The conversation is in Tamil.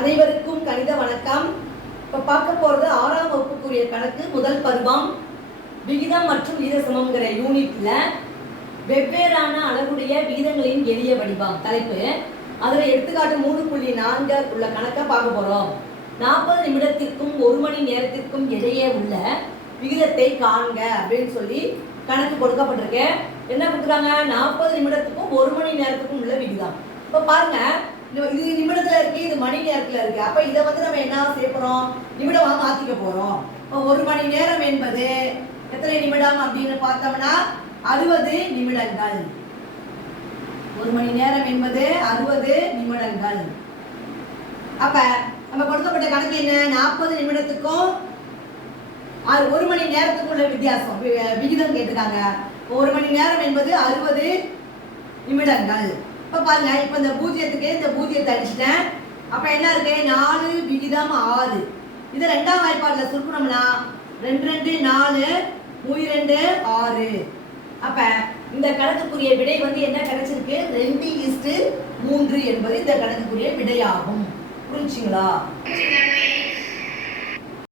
அனைவருக்கும் கணித வணக்கம். இப்போ பார்க்க போகிறது 6ஆம் வகுப்புக்குரிய கணக்கு முதல் பருவம் விகிதம் மற்றும் விகித சமம்ங்கிற யூனிட்ல வெவ்வேறான அளவுடைய விகிதங்களின் எளிய வடிவம் தலைப்பு. அதில் எடுத்துக்காட்டு 3.4 உள்ள கணக்கை பார்க்க போகிறோம். 40 நிமிடத்திற்கும் 1 மணி நேரத்திற்கும் இடையே உள்ள விகிதத்தை காண்க அப்படின்னு சொல்லி கணக்கு கொடுக்கப்பட்டிருக்கு. என்ன கொடுக்குறாங்க? 40 நிமிடத்துக்கும் 1 மணி நேரத்துக்கும் உள்ள விகிதம். இப்போ பாருங்க, இது நிமிடத்துல இருக்கு, இது மணி நேரத்துல இருக்கு. அப்ப இதை வந்து நம்ம என்ன செய்ய போறோம்? நிமிடமா மாத்திக்க போறோம். இப்போ 1 மணி நேரம் என்பது எத்தனை நிமிடம் அப்படின்னு பார்த்தோம்னா 60 நிமிடங்கள். 1 மணி நேரம் என்பது 60 நிமிடங்கள். அப்ப நம்ம கொடுக்கப்பட்ட கணக்கு என்ன? 40 நிமிடத்துக்கும் 1 மணி நேரத்துக்கும் உள்ள வித்தியாசம் விகிதம் கேட்டுக்காங்க. 1 மணி நேரம் என்பது 60 நிமிடங்கள். இப்போ பாருங்க, இப்போ இந்த பூஜ்ஜியத்துக்கு இந்த பூஜ்ஜியத்தை அடிச்சிட்டேன். அப்போ என்ன இருக்கு? 4 விகிதம் 6. இதை 2ஆம் வாய்ப்பாடில் சுருக்கணும்னா 2 2 4 3 6. அப்போ இந்த கணக்குக்குரிய விடை வந்து என்ன கிடைச்சிருக்கு? 2:3 என்பது இந்த கணக்குக்குரிய விடையாகும். புரிஞ்சுங்களா?